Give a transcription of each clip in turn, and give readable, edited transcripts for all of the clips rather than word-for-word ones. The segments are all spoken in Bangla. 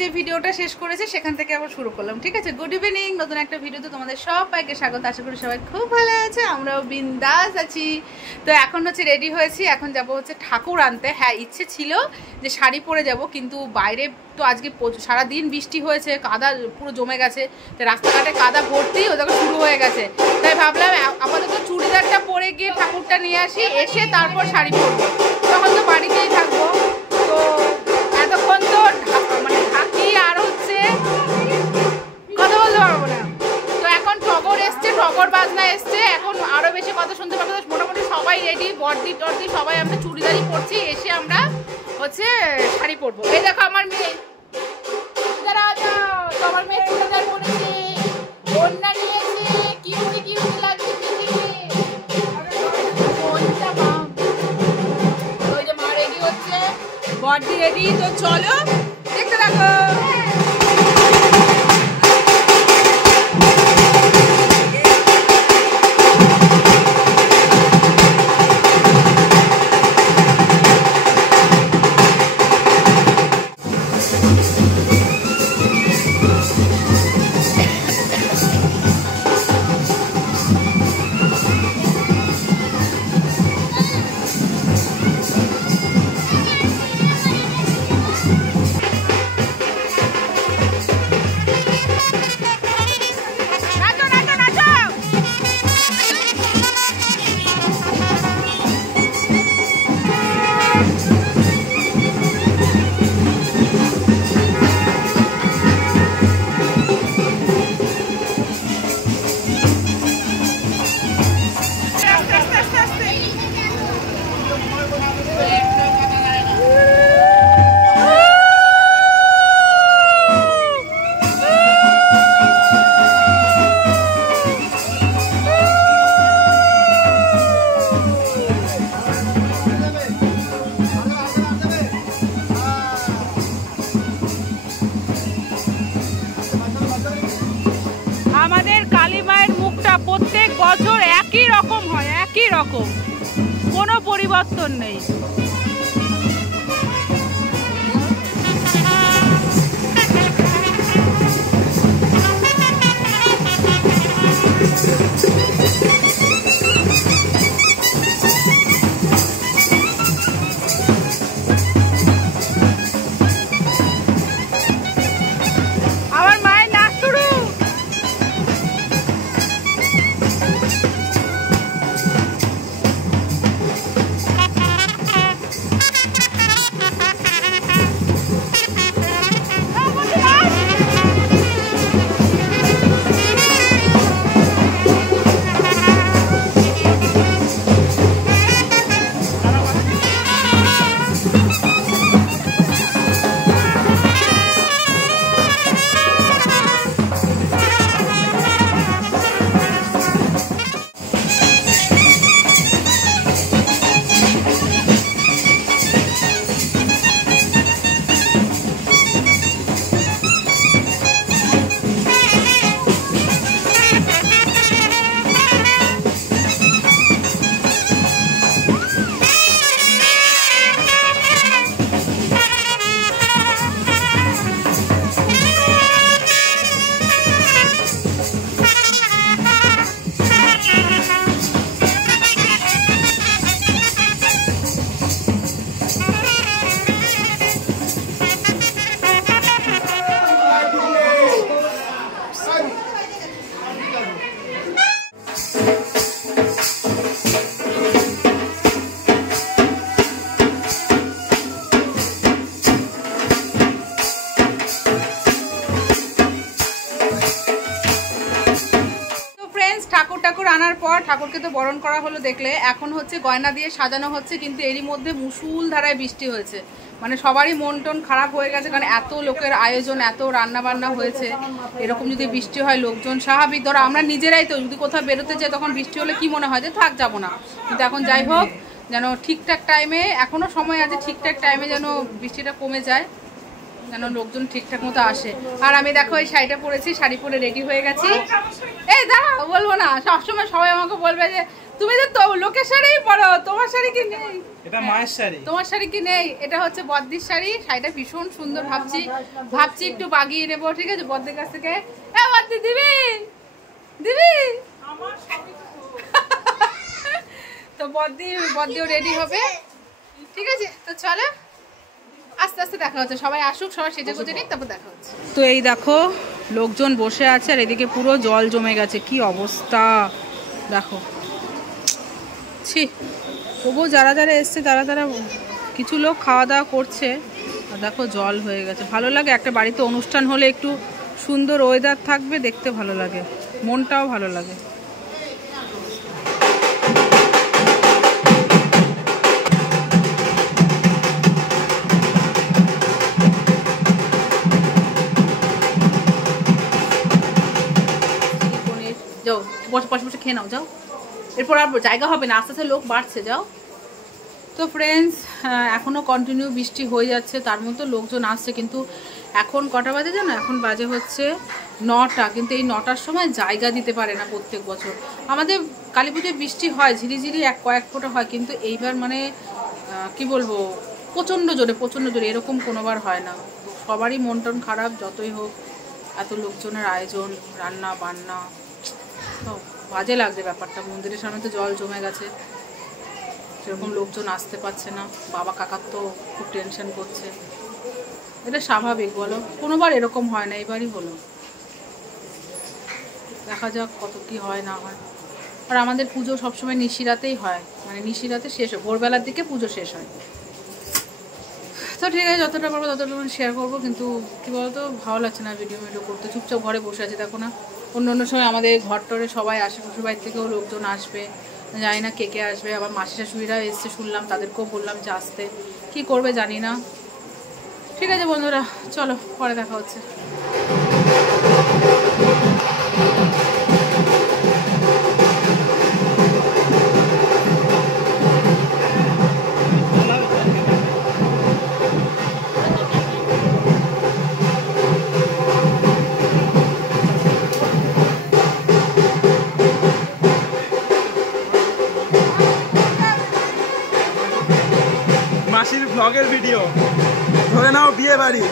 যে ভিডিওটা শেষ করেছি সেখান থেকে আবার শুরু করলাম, ঠিক আছে? গুড ইভিনিং, নতুন একটা ভিডিওতে তোমাদের সবাইকে স্বাগত। আশা করি সবাই খুব ভালো আছে, আমরাও বিন্দাস আছি। তো এখন হচ্ছে রেডি হয়েছি, এখন যাব হচ্ছে ঠাকুর আনতে। হ্যাঁ, ইচ্ছে ছিল যে শাড়ি পরে যাব, কিন্তু বাইরে তো আজকে সারাদিন বৃষ্টি হয়েছে, কাদা পুরো জমে গেছে, তো রাস্তাঘাটে কাদা ভর্তি ওদেরকে শুরু হয়ে গেছে। তাই ভাবলাম আপাতত চুড়িদারটা পরে গিয়ে ঠাকুরটা নিয়ে আসি, এসে তারপর শাড়ি পরবো, তখন তো বাড়িতেই থাকবো। তো এতক্ষণ তো মানে থাকি আর হচ্ছে কথা বলতে পারবো না। তো এখন টগর এসছে, টগর বাজনা এসছে, এখন আরো বেশি কথা শুনতে পাবো। মোটামুটি সবাই রেডি, বর্দি টর্দি সবাই আমরা চুড়িদারই পরছি, এসে আমরা হচ্ছে শাড়ি পরবো। এই দেখো আমার মেয়ে, আমার মেয়ে চুড়িদার পরেছে, ওড়না নিয়েছে, কিউটি কিউটি লাগছে ওই যে মা রেডি হচ্ছে, বর্দি রেডি। তো চলো দেখতে থাকো। আমাদের কালী মায়ের মুখটা প্রত্যেক বছর একই রকম হয়, একই রকম, কোনো পরিবর্তন নেই। ঠাকুর আনার পর ঠাকুরকে তো বরণ করা হলো দেখলে, এখন হচ্ছে গয়না দিয়ে সাজানো হচ্ছে, কিন্তু এরই মধ্যে মুষুল ধারায় বৃষ্টি হয়েছে। মানে সবারই মন টন খারাপ হয়ে গেছে, কারণ এত লোকের আয়োজন, এত রান্না বান্না হয়েছে, এরকম যদি বৃষ্টি হয় লোকজন স্বাভাবিক, ধরো আমরা নিজেরাই তো যদি কোথাও বেরোতে যাই তখন বৃষ্টি হলে কি মনে হয় যে থাক যাবো না, কিন্তু এখন যাই হোক যেন ঠিকঠাক টাইমে, এখনো সময় আছে, ঠিকঠাক টাইমে যেন বৃষ্টিটা কমে যায়। যেন লোকজন ঠিকঠাক মতো আসে। আর আমি দেখো এই শাড়িটা পরেছি, শাড়ি পরে রেডি হয়ে গেছি। এই দাঁড়াও, বলবো না, সবসময় সবাই আমাকে বলবে যে তুমি তো লোকের শাড়িই পরো, তোমার শাড়ি কি নেই? এটা মায়ের শাড়ি। তোমার শাড়ি কি নেই? এটা হচ্ছে বদ্দির শাড়ি। শাড়িটা ভীষণ সুন্দর, ভাবছি একটু বাগিয়ে নেবো, ঠিক আছে, বদ্দির কাছ থেকে। বদ্দি দিবি দিবি তো বদ্দিও রেডি হবে, ঠিক আছে। তো চলো আস্তে আস্তে দেখা হচ্ছে, সবাই আসুক, সবাই সেজে গুজে নিক, তারপর দেখা হচ্ছে। তো এই দেখো লোকজন বসে আছে আর এদিকে পুরো জল জমে গেছে, কি অবস্থা দেখো। ছি, তবু যারা যারা এসছে তারা কিছু লোক খাওয়া দাওয়া করছে আর দেখো জল হয়ে গেছে। ভালো লাগে একটা বাড়িতে অনুষ্ঠান হলে একটু সুন্দর ওয়েদার থাকবে, দেখতে ভালো লাগে, মনটাও ভালো লাগে। যাও বসে বসে খেয়ে নাও, যাও, এরপর আর জায়গা হবে না, আস্তে আস্তে লোক বাড়ছে, যাও। তো ফ্রেন্ডস, এখনও কন্টিনিউ বৃষ্টি হয়ে যাচ্ছে, তার মধ্যে লোকজন আসছে। কিন্তু এখন কটা বাজে জানো? এখন বাজে হচ্ছে 9টা, কিন্তু এই 9টার সময় জায়গা দিতে পারে না প্রত্যেক বছর। আমাদের কালী পুজোয় বৃষ্টি হয় ঝিরিঝিরি কয়েক ফোঁটা হয়, কিন্তু এইবার মানে কি বলবো, প্রচণ্ড জোরে এরকম কোনোবার হয় না। সবারই মন টন খারাপ, যতই হোক, এত লোকজনের আয়োজন, রান্না বান্না, তো বাজে লাগছে ব্যাপারটা। মন্দিরের সামনে তো জল জমে গেছে, সেরকম লোকজন আসতে পারছে না। বাবা কাকার তো খুব টেনশন করছে। এটা স্বাভাবিক বলো, কোনোবার এরকম হয় না, এবারই হলো। দেখা যাক কত কি হয় না হয়। আর আমাদের পুজো সবসময় নিশিরাতেই হয়, মানে নিশিরাতে শেষ হয়, ভোরবেলার দিকে পুজো শেষ হয়। তো ঠিক আছে, যতটা পারবো ততটা শেয়ার করবো, কিন্তু কী বলতো, ভালো লাগছে না ভিডিও করতে। চুপচাপ ঘরে বসে আছে, দেখো না। অন্য সময় আমাদের ঘর টরে সবাই আসে, শ্বশুর বাড়ির থেকেও লোকজন আসবে, জানি না কে কে আসবে। আবার মাসি শাশুড়িরা এসছে শুনলাম, তাদেরকেও বললাম যে আসতে, কী করবে জানি না। ঠিক আছে বন্ধুরা, চলো পরে দেখা হচ্ছে। মাসির ব্লগের ভিডিও, ধরে নাও বিয়ে বাড়ি।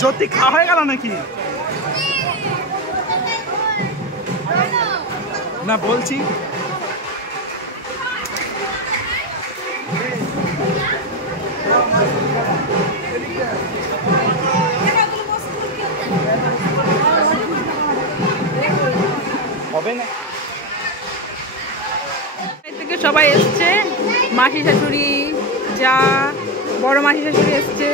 জ্যোতি খাওয়া হয়ে গেল নাকি? না বলছি হবে না। থেকে সবাই এসছে, মাসি শাশুড়ি, যা বড় মাসি শাশুড়ি এসছে।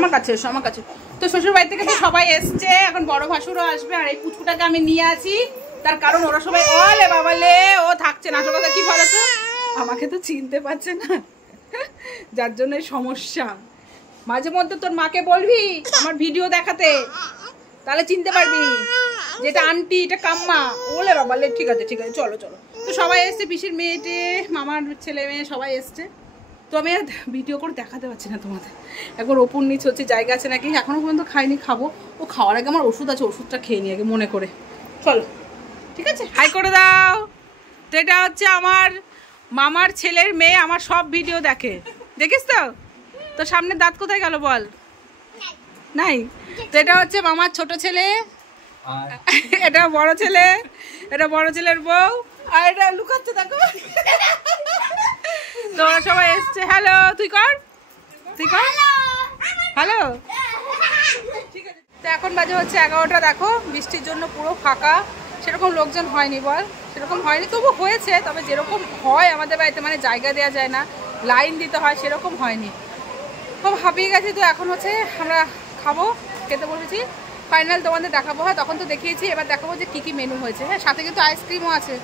আমার কাছে তো শ্বশুর বাড়ি থেকে তো সবাই এসছে, এখন বড় ভাসুরও আসবে। আর এই পুচকুটাকে আমি নিয়ে আছি, তার কারণ ওরা সবাই ওলে বাবালে ও থাকছে না। আসল কথা কি বলতো, আমাকে তো চিনতে পারছে না, যার জন্য সমস্যা। মাঝে মধ্যে তোর মাকে বলবি আমার ভিডিও দেখাতে, তাহলে চিনতে পারবি যেটা আন্টি, এটা কাম্মা। ওলে বাবালে ঠিক আছে চলো। তো সবাই এসছে, পিসির মেয়েটে, মামার ছেলে মেয়ে সবাই এসছে। তো আমি আর ভিডিও করে দেখাতে পারছি না তোমাদের। একবার ওপর নিচ হচ্ছে, জায়গা আছে নাকি, এখনও পর্যন্ত খাইনি, খাবো। ও খাওয়ার আগে আমার ওষুধ আছে, ওষুধটা খেয়ে নিই আগে মনে করে। চলো ঠিক আছে, হাই করে দাও। তো এটা হচ্ছে আমার মামার ছেলের মেয়ে, আমার সব ভিডিও দেখে, দেখিস তো। তো সামনের দাঁত কোথায় গেল বল? নাই। তো এটা হচ্ছে মামার ছোট ছেলে, এটা বড় ছেলে, এটা বড় ছেলের বউ, আর এটা লুকাচ্ছে দেখো। তো ওরা সবাই এসছে। হ্যালো, তুই কর হ্যালো। ঠিক আছে, তো এখন বাজে হচ্ছে 11টা। দেখো বৃষ্টির জন্য পুরো ফাঁকা, সেরকম লোকজন হয়নি বল, সেরকম হয়নি, তবু হয়েছে। তবে যেরকম হয় আমাদের বাড়িতে, মানে জায়গা দেওয়া যায় না, লাইন দিতে হয়, সেরকম হয়নি। খুব হাঁপিয়ে গেছি। তো এখন হচ্ছে আমরা খাবো, খেতে বসেছি। ফাইনাল তোমাদের দেখাবো, হয় তখন তো দেখিয়েছি, এবার দেখাবো যে কী কী মেনু হয়েছে। হ্যাঁ, সাথে কিন্তু আইসক্রিমও আছে।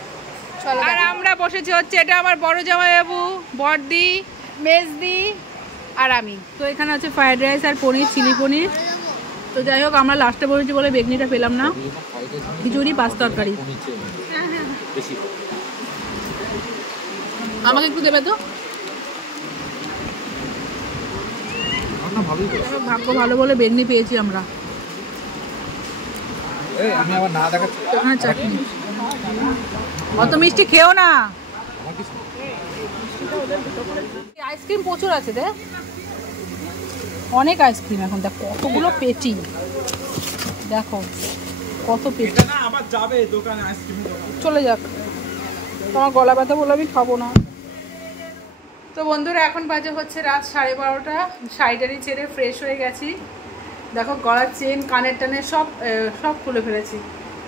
চলো। আর আমরা বসেছি হচ্ছে, এটা আমার বড় জামাইবাবু, বড়দি, মেজদি আর আমি। তো এখানে হচ্ছে ফ্রাইড রাইস আর পনির, চিলি পনির। তো যাই হোক, আমরা লাস্টে বসেছি বলে বেগনিটা পেলাম না। খিচুড়ি, পাঁচ তরকারি। আমাকে একটু দেবে তো। ভাগ্য ভালো বলে বেগনি পেয়েছি আমরা। আমি আবার না দেখাচ্ছি। হ্যাঁ, চাটনি। অত মিষ্টি খেও না। আইসক্রিম প্রচুর আছে রে, অনেক আইসক্রিম। এখন দেখ কতগুলো পেটি, দেখো কত পেটি। আবার যাবে দোকানে আইসক্রিম। চলে যাক, তোমার গলা ব্যথা বলে আমি খাবো না। তো বন্ধুরা, এখন বাজে হচ্ছে রাত 12:30। শাড়িটারি ছেড়ে ফ্রেশ হয়ে গেছি। দেখো গলার চেন, কানের টানের সব খুলে ফেলেছি।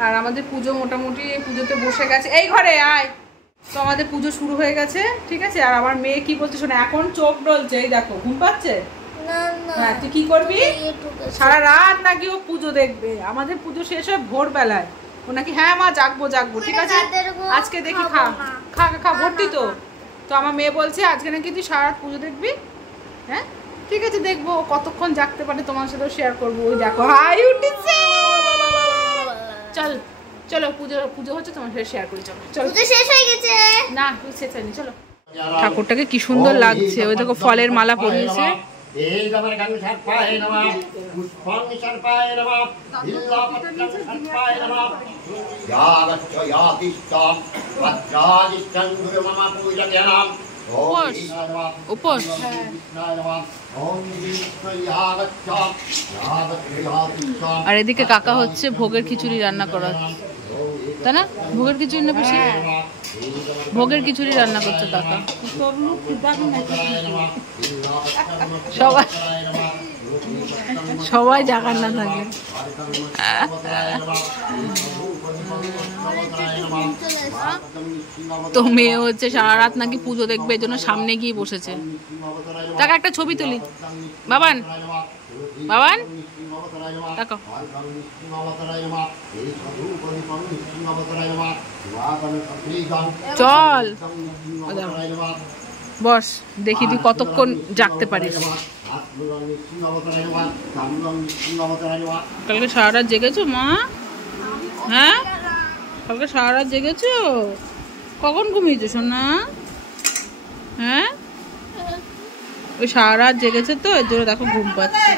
আর আমাদের পুজো মোটামুটি পুজোতে বসে গেছে। এই ঘরে আয়। তো আমাদের পুজো শুরু হয়ে গেছে, ঠিক আছে। আর আমার মেয়ে কি বলছে শোনা, এখন চোখ ডলছে। এই দেখো ঘুম পাচ্ছে। হ্যাঁ, তুই কি করবি সারা রাত? নাকি ও পুজো দেখবে? আমাদের পুজো শেষ হয় ভোরবেলায়। ও নাকি হ্যাঁ মা জাগবো জাগবো, ঠিক আছে আজকে দেখি। খা খা খা, ভর্তি তো। তো আমার মেয়ে বলছে আজকে নাকি তুই সারা রাত পুজো দেখবি। হ্যাঁ ঠিক আছে, দেখবো কতক্ষণ জাগতে পারে, তোমার সাথেও শেয়ার করবো। ওই দেখো হাই উঠেছে। চল চলো, পুজো হচ্ছে, তোমার সাথে শেয়ার করি। চলো চলো, পুজো শেষ হয়ে গেছে না শেষ হয়নি। চলো, ঠাকুরটাকে কি সুন্দর লাগছে। ওই দেখো ফলের মালা পরিয়েছে। উপোস। আর এদিকে কাকা হচ্ছে ভোগের খিচুড়ি রান্না করা, তাই না? ভোগের খিচুড়ি না পিসি? ভোগের খিচুড়ি রান্না করছে কাকা। সবাই জাগার না থাকে। তো মেয়ে হচ্ছে সারা রাত নাকি পুজো দেখবে, এই জন্য সামনে গিয়ে বসেছে। তাকে একটা ছবি তুলি। বাবান বাবান তাকাও। চল বস, দেখি তুই কতক্ষণ জাগতে পারিস। কালকে সারা রাত জেগেছো মা? হ্যাঁ, কালকে সারা রাত জেগেছো? কখন ঘুমিয়েছো সোনা? হ্যাঁ, ওই সারা রাত জেগেছে তো, এর জন্য দেখো ঘুম পাচ্ছে।